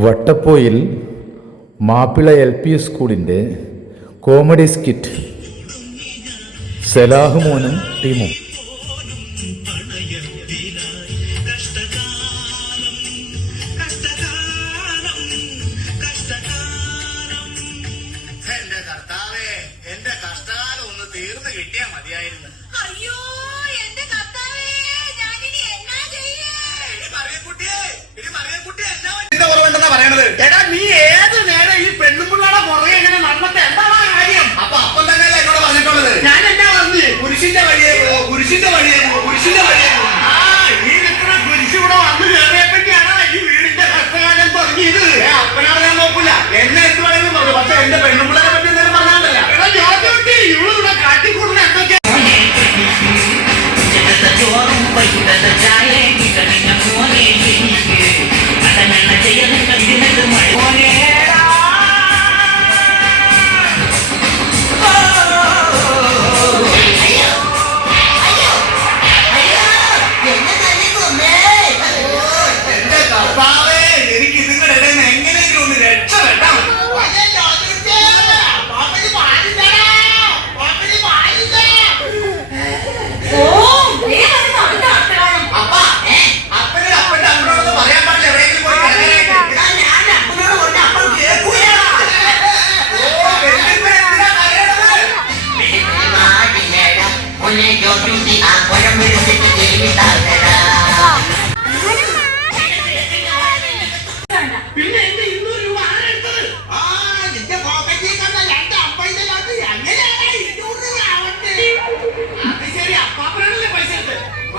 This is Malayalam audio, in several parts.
വട്ടപ്പോയിൽ മാപ്പിള LP സ്കൂളിൻ്റെ കോമഡി സ്കിറ്റ് സലാഹ് മോനും ടീമും. എന്റെ കർത്താവേ, എന്റെ കഷ്ടകാലം ഒന്ന് തീർന്നു കിട്ടിയാ മതിയായിരുന്നു. അയ്യോ എന്റെ കർത്താവേ, ഞാനിനി എന്നാ ചെയ്യേ? എന്റെ കുറവുണ്ടെന്നാ പറയണത്. എടാ നീ ഏത് നേരം ഈ പെണ്ണുപിള്ളയുടെ പുറകെ എങ്ങനെ നടന്നിട്ട് എന്താണ് കാര്യം? അപ്പൊ അപ്പം തന്നെയല്ലേ എന്നോട് പറഞ്ഞിട്ടുള്ളത്. ഞാൻ എന്നാ പറഞ്ഞു? കുരിശിന്റെ വഴിയെ പോ, കുരിശിന്റെ വഴിയെ പോ, കുരിശിന്റെ വഴിയെ പോ. ആ ഈ നിൽക്കുന്ന കുരിശ് ഇവിടെ വന്നു കയറിയപ്പറ്റിയാണ് ഈ വീടിന്റെ കഷ്ടകാലം തുടങ്ങിയത്. അപ്പനാ ഞാൻ നോക്കൂല, എന്നെ എന്ത് വേണമെങ്കിലും പറഞ്ഞു. പക്ഷെ എന്റെ പെണ്ണുപിള്ളരെ പറ്റി എന്തെങ്കിലും പറഞ്ഞാലല്ല. എടാ ജോർജ് ഇവളിവിടെ കാട്ടിക്കൂടുന്ന എന്തൊക്കെ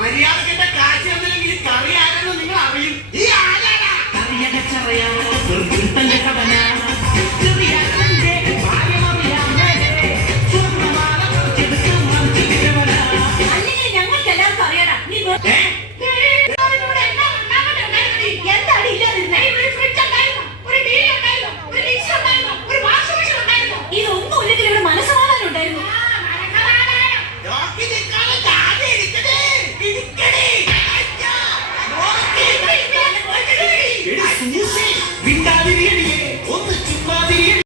മര്യാദക്കിന്റെ കാശ് എന്തെങ്കിലും ഈ കറി ആരെന്ന് നിങ്ങൾ അറിയും. ഈ ആരാടാ